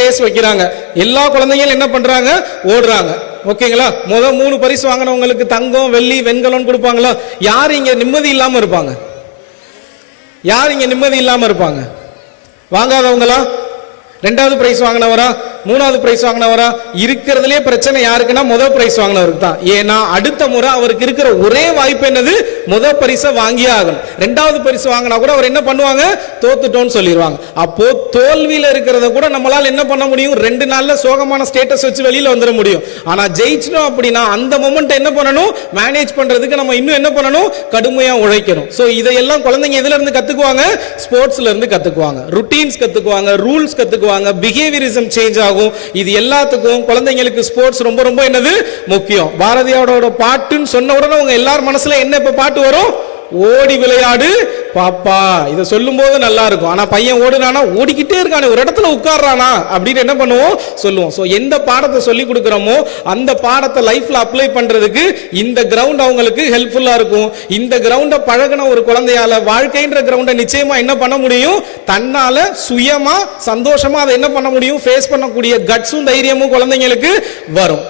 Race வைக்கிறாங்க. எல்லா குழந்தைகளும் என்ன பண்றாங்க? ஓடுறாங்க. ஓகேங்களா? முதல் 3 பரிசு வாங்கினவங்களுக்கு தங்கம், வெள்ளி, வெண்கலம் கொடுப்பாங்களா? யார் இங்க நிம்மதி இல்லாம இருப்பாங்க? யார் இங்க நிம்மதி இல்லாம இருப்பாங்க? வாங்காதவங்களா? 2வது பிரைஸ் வாங்கினவரா? 3வது பிரைஸ் வாங்கினவரா? இருக்கிறதுலே பிரச்சனை யாருக்குன்னா முதல் பிரைஸ் வாங்கினவருக்கு தான். ஏன்னா அடுத்த முறை அவருக்கு இருக்கிற ஒரே வாய்ப்பு என்னது? முதல் பரிசை வாங்கியே ஆகணும். 2வது பரிசு வாங்கினா கூட அவர் என்ன பண்ணுவாங்க? தோத்துட்டோன்னு சொல்லிடுவாங்க. அப்போ தோல்வியில இருக்கிறத கூட நம்மளால என்ன பண்ண முடியும்? 2 நாள்ல சோகமான ஸ்டேட்டஸ் வச்சு வெளியில வந்துட முடியும். ஆனா ஜெயிச்சணும் அப்படின்னா அந்த மொமெண்ட் என்ன பண்ணணும்? மேனேஜ் பண்றதுக்கு நம்ம இன்னும் என்ன பண்ணணும்? கடுமையா உழைக்கணும். சோ இதையெல்லாம் குழந்தைங்க எதுல இருந்து கத்துக்குவாங்க? ஸ்போர்ட்ஸ்ல இருந்து கத்துக்குவாங்க. ருட்டீன்ஸ் கத்துக்குவாங்க, ரூல்ஸ் கத்துக்குவாங்க, பிஹேவியரிசம் சேஞ்ச் ஆகும். இது எல்லாத்துக்கும் குழந்தைங்களுக்கு ஸ்போர்ட்ஸ் ரொம்ப ரொம்ப என்னது? முக்கியம். பாரதியாரோட பாட்டுன்னு சொன்ன உடனே உங்க எல்லார் மனசுல என்ன இப்ப பாட்டு வரும்? ஓடி விளையாடு பாப்பா. இதை சொல்லும் போது நல்லா இருக்கும். ஆனா பையன் ஓடுனானா ஓடிக்கிட்டே இருக்கானே, ஒரு இடத்துல உட்கார்றானா அப்படின்னு என்ன பண்ணுவோம்? சொல்லுவோம். சோ எந்த பாடத்தை சொல்லி கொடுக்கிறோமோ அந்த பாடத்தை லைஃப்ல அப்ளை பண்றதுக்கு இந்த கிரவுண்ட் அவங்களுக்கு ஹெல்ப்ஃபுல்லா இருக்கும். இந்த கிரவுண்ட பழகின ஒரு குழந்தையால வாழ்க்கைன்ற கிரவுண்ட நிச்சயமா என்ன பண்ண முடியும்? தன்னால சுயமா சந்தோஷமா அதை என்ன பண்ண முடியும்? ஃபேஸ் பண்ணக்கூடிய கட்ஸும் தைரியமும் குழந்தைங்களுக்கு வரும்.